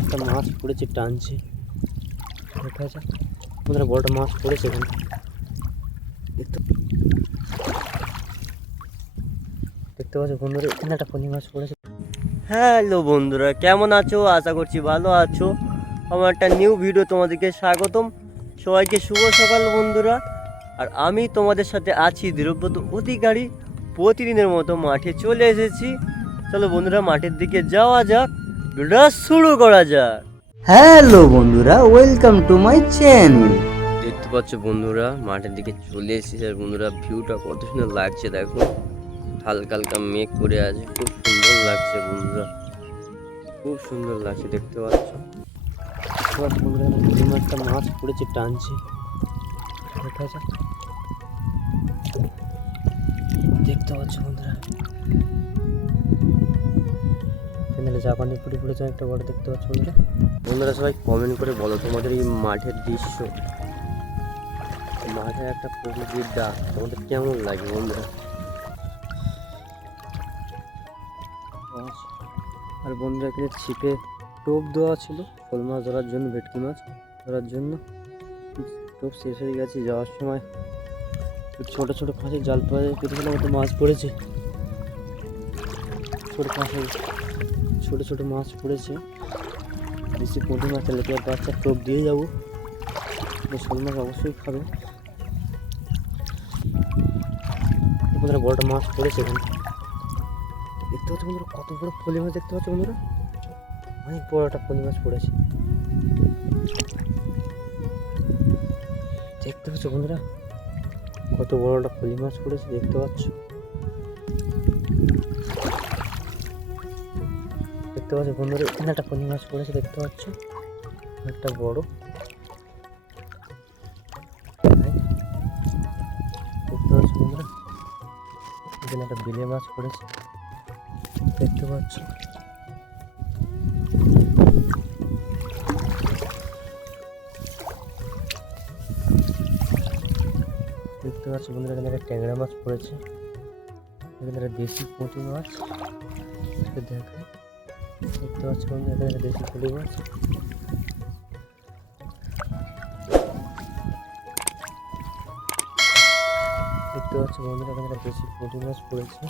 একটা মাছ পড়েছে, টানছে, দেখা যাক বন্ধুরা, বড়টা মাছ পড়েছে এখানে, দেখতে পাচ্ছ বন্ধুরা, এখানে একটা ফণী মাছ পড়েছে। হ্যালো বন্ধুরা, কেমন আছো? আশা করছি ভালো আছো। আমার একটা নিউ ভিডিও তোমাদেরকে স্বাগতম। সবাইকে শুভ সকাল বন্ধুরা। আর আমি তোমাদের সাথে আছি দ্রব্যত অধিকারী। প্রতিদিনের মতো মাঠে চলে এসেছি। চলো বন্ধুরা, মাঠের দিকে যাওয়া যাক, ভিডিওটা শুরু করা যাক। হ্যালো বন্ধুরা, ওয়েলকাম টু মাই চ্যানেল। দেখতে পাচ্ছ বন্ধুরা, মাঠের দিকে চলে এসেছি। আর বন্ধুরা, ভিউটা কত সুন্দর লাগছে দেখো, হালকা হালকা মেঘ করে আছে, খুব সুন্দর লাগছে বন্ধুরা, খুব সুন্দর লাগছে। দেখতে পাচ্ছ বন্ধুরা, একটা মাছ পড়েছে, টানছে, দেখা যাক, দেখতে পাচ্ছ বন্ধুরা, জাপানি ফুটি পড়েছে একটা বড়, দেখতে পাচ্ছ বন্ধুরা। বন্ধুরা সবাই কমেন্ট করে বলো তোমাদের এই মাঠের দৃশ্য, মাঠের একটা প্রকৃতির ডাক তোমাদের কেমন লাগে বন্ধুরা। আর বন্ধুরা, এখানে ছিপে টোপ দেওয়া ছিল শোল মাছ ধরার জন্য, ভেটকি মাছ ধরার জন্য। টোপ শেষ হয়ে গেছে, যাওয়ার সময় ছোট ছোট ফাঁসের জাল পাওয়া যায়, কেটেছিলাম, মতো মাছ পড়েছে, ছোট ফাঁসে ছোট ছোট মাছ পড়েছে। বেশি পুঁটি মাছ লেগে বাচ্চা টোপ দিয়ে যাবো, শোল মাছ অবশ্যই খাবে। বন্ধুরা, বড়টা মাছ পড়েছে এখানে, দেখতে পাচ্ছ বন্ধুরা, কত বড় ফলি মাছ, দেখতে পাচ্ছ বন্ধুরা, অনেক বড় একটা ফলি মাছ পড়েছে, দেখতে পাচ্ছ বন্ধুরা, কত বড় একটা ফলি মাছ পড়েছে, দেখতে পাচ্ছ, দেখতে পাচ্ছ বন্ধুরা, এখানে একটা ফলি মাছ পড়েছে, দেখতে পাচ্ছ, একটা বড়, দেখতে পাচ্ছ বন্ধুরা, এখানে একটা বিলে মাছ পড়েছে, দেখতে পাচ্ছ, দেখতে পাচ্ছ বন্ধুরা, এখানে একটা ট্যাংরা মাছ পড়েছে, এখানে একটা দেশি পুঁটি মাছ দেখায়, দেখতে পাচ্ছ বন্ধুরা, এখানে একটা দেশি পুঁটি মাছ, দেখতে পাচ্ছ বন্ধুরা, এখানে একটা দেশি পুঁটি মাছ পড়েছে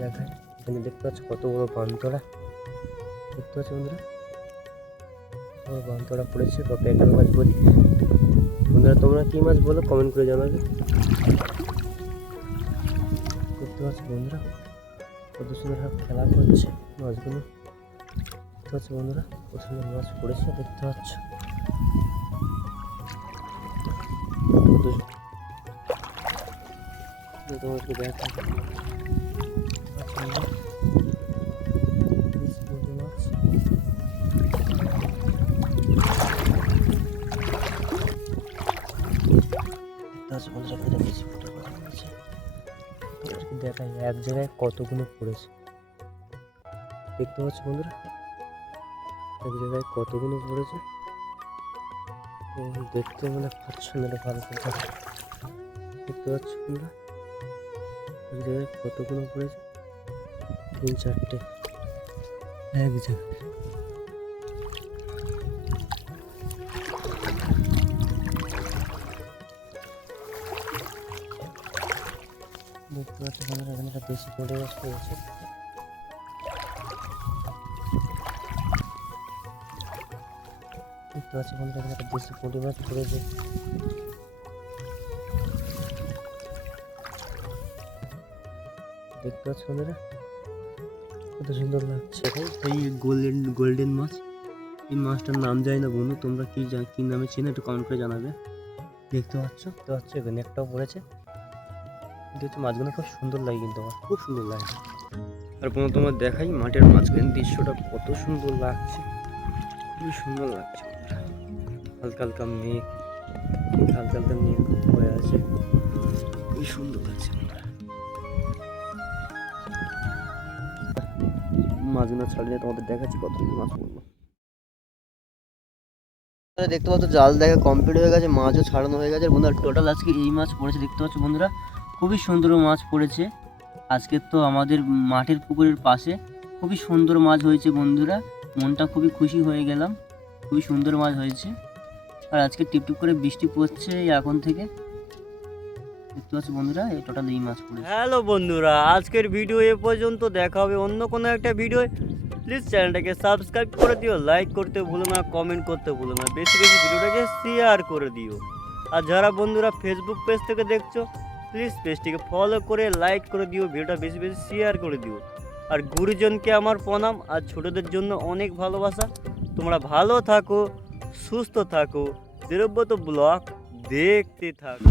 দেখায়, এখানে দেখতে পাচ্ছ কত বড় বান্তরা, দেখতে পাচ্ছ বন্ধুরা, বান্তরা পড়েছে, বা প্যাকাল মাছ বলি বন্ধুরা। তোমরা কি মাছ বলো কমেন্ট করে জানাবে। দেখতে পাচ্ছ বন্ধুরা, কত সুন্দর খেলা করছে মাছগুলো, দেখতে পাচ্ছ বন্ধুরা, কত সুন্দর মাছ পড়েছে, দেখতে পাচ্ছ, তোমাকে দেখা দেখায় এক জায়গায় কতগুলো পড়েছে, দেখতে পাচ্ছ বন্ধুরা, এক জায়গায় কতগুলো পড়েছে, দেখতে মানে পাচ্ছ না, ভালো করে দেখতে পাচ্ছ বন্ধুরা, এক জায়গায় কতগুলো পড়েছে, 3-4টে এক জায়গায়। দেখতে পাচ্ছ বন্ধুরা, এখানে একটা বেশি পড়ে মাছ পড়েছে, দেখতে পাচ্ছ বন্ধুরা, এখানে একটা বেশি পড়ে মাছ পড়েছে, দেখতে পাচ্ছ বন্ধুরা, কত সুন্দর লাগছে। এই গোল্ডেন মাছ, এই মাছটার নাম জানি না বন্ধু, তোমরা কি নামে চেনো একটু কমেন্ট করে জানাবে। দেখতে পাচ্ছ এখানে একটাও পড়েছে, কিন্তু মাছগুলো খুব সুন্দর লাগে, কিন্তু আমার খুব সুন্দর লাগে। আর বন্ধু তোমার দেখাই মাঠের মাঝখানে দৃশ্যটা কত সুন্দর লাগছে, খুবই সুন্দর লাগছে, হালকা হালকা মেঘ, হালকা হালকা মেঘ হয়ে আছে, খুবই সুন্দর লাগছে। মাছগুলো ছাড়িয়ে তোমাদের দেখাচ্ছি কত মাছ পড়লো। দেখতে পাচ্ছ জাল দেখা কমপ্লিট হয়ে গেছে, মাছও ছাড়ানো হয়ে গেছে বন্ধুরা। টোটাল আজকে এই মাছ পড়েছে, দেখতে পাচ্ছ বন্ধুরা, খুবই সুন্দর মাছ পড়েছে আজকে। তো আমাদের মাঠের পুকুরের পাশে খুবই সুন্দর মাছ হয়েছে বন্ধুরা, মনটা খুবই খুশি হয়ে গেলাম, খুবই সুন্দর মাছ হয়েছে। আর আজকে টিপটিপ করে বৃষ্টি পড়ছে এখন থেকে, দেখতে পাচ্ছি বন্ধুরা এই টোটাল এই মাছ পড়েছে। হ্যালো বন্ধুরা, আজকের ভিডিও এ পর্যন্ত, দেখা হবে অন্য কোনো একটা ভিডিও। প্লিজ চ্যানেলটাকে সাবস্ক্রাইব করে দিও, লাইক করতে ভুলো না, কমেন্ট করতে ভুলো না, বেশি বেশি ভিডিওটাকে শেয়ার করে দিও। আর যারা বন্ধুরা ফেসবুক পেজ থেকে দেখছো, প্লিজ পেজটিকে ফলো করে লাইক করে দিও, ভিডিওটা বেশি বেশি শেয়ার করে দিও। আর গুরুজনকে আমার প্রণাম, আর ছোটদের জন্য অনেক ভালোবাসা। তোমরা ভালো থাকো, সুস্থ থাকো, দেবব্রত ব্লগ দেখতে থাকো।